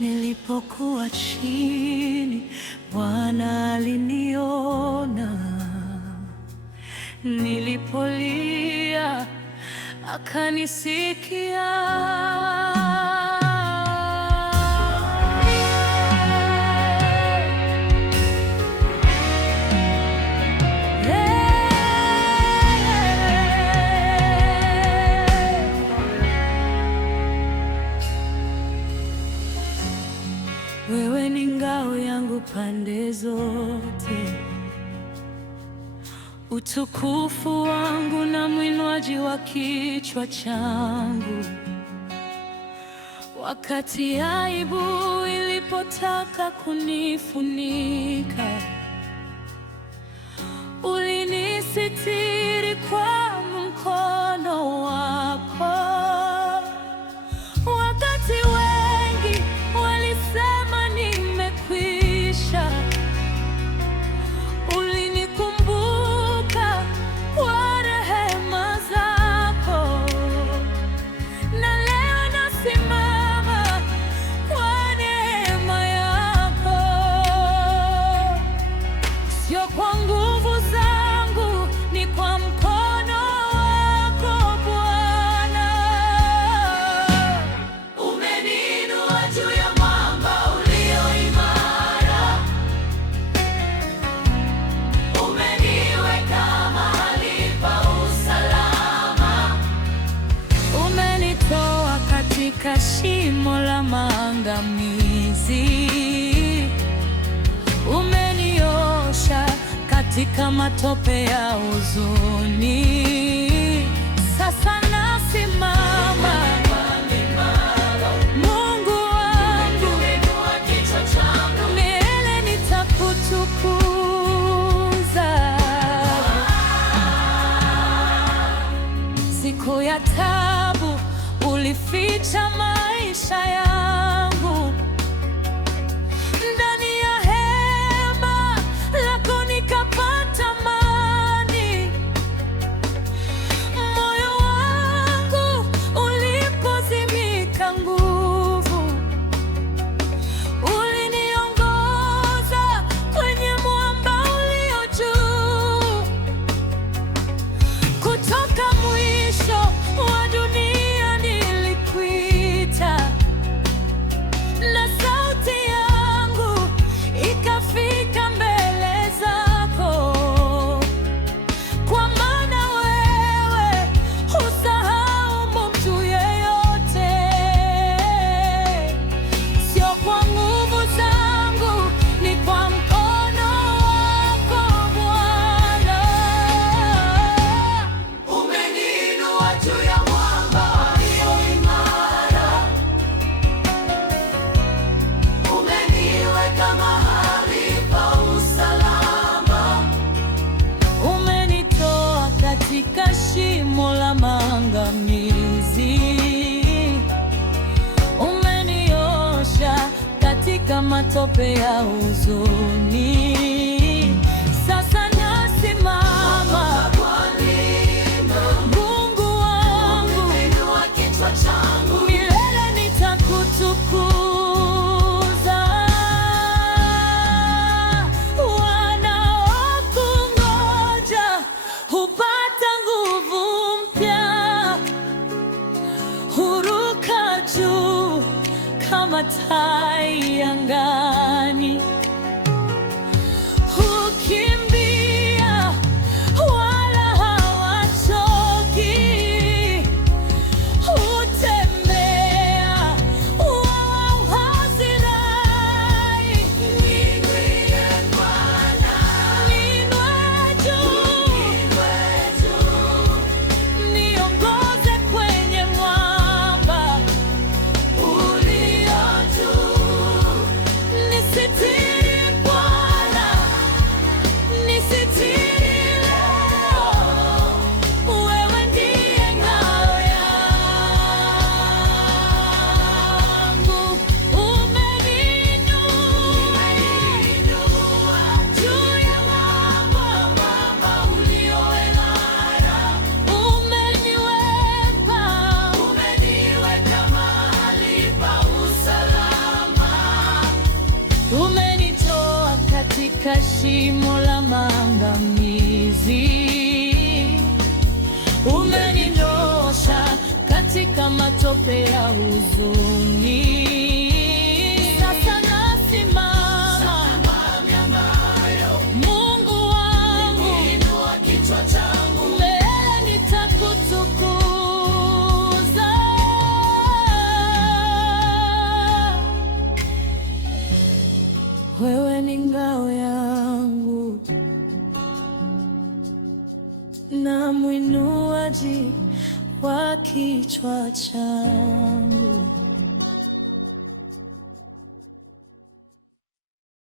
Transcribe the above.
Nilipokuwa chini, Bwana aliniona. Nilipolia, akanisikia. Wewe ni ngao yangu pande zote, utukufu wangu na mwinuaji wa kichwa changu. Wakati aibu ilipotaka kunifunika, ulinisitiri kwa mkono wako. Wakati wengi walisema nimekwisha, ulinikumbuka kwa rehema zako. Na leo nasimama kwa neema yako, sio kwa nguvu zangu, ni kwa mkono wako Bwana. Umeniinua juu ya mwamba ulio imara, umeniweka mahali pa usalama, umenitoa katika shimo la maangamizi, umeniosha katika matope ya huzuni. Sasa nasimama, Mungu wangu, milele nitakutukuza. Siku ya taabu ulificha maisha yangu, ndani ya hema lako nikapata amani. Moyo wangu ulipozimika nguvu, uliniongoza kwenye mwamba ulio juu. Kutoka mwisho wa dunia nilikuita, na sauti yangu ikafika mbele zako. Kwa maana wewe husahau mtu yeyote, sio kwa nguvu zangu, ni kwa mkono wako Bwana. Umeniinua juu ya mwamba ulio imara, umeniweka mahali pa usalama, umenitoa katika shimo la maangamizi, umeniosha katika matope ya huzuni. Sasa nasimama, Mungu wangu, milele nitakutukuza. Wanaokungoja hupata nguvu mpya, huruka juu kama tai angani, hukimbia wala hawachoki, hutembea wala hazirai. Niinue Bwana, niinue juu, niongoze kwenye mwamba ulio juu, nisitiri katika shimo la maangamizi, umenitosha katika matope ya huzuni. Sasa nasimama, Mungu wangu, inua kichwa changu, mbele nitakutukuza. Wewe ni ngao yangu na mwinuaji wa kichwa changu.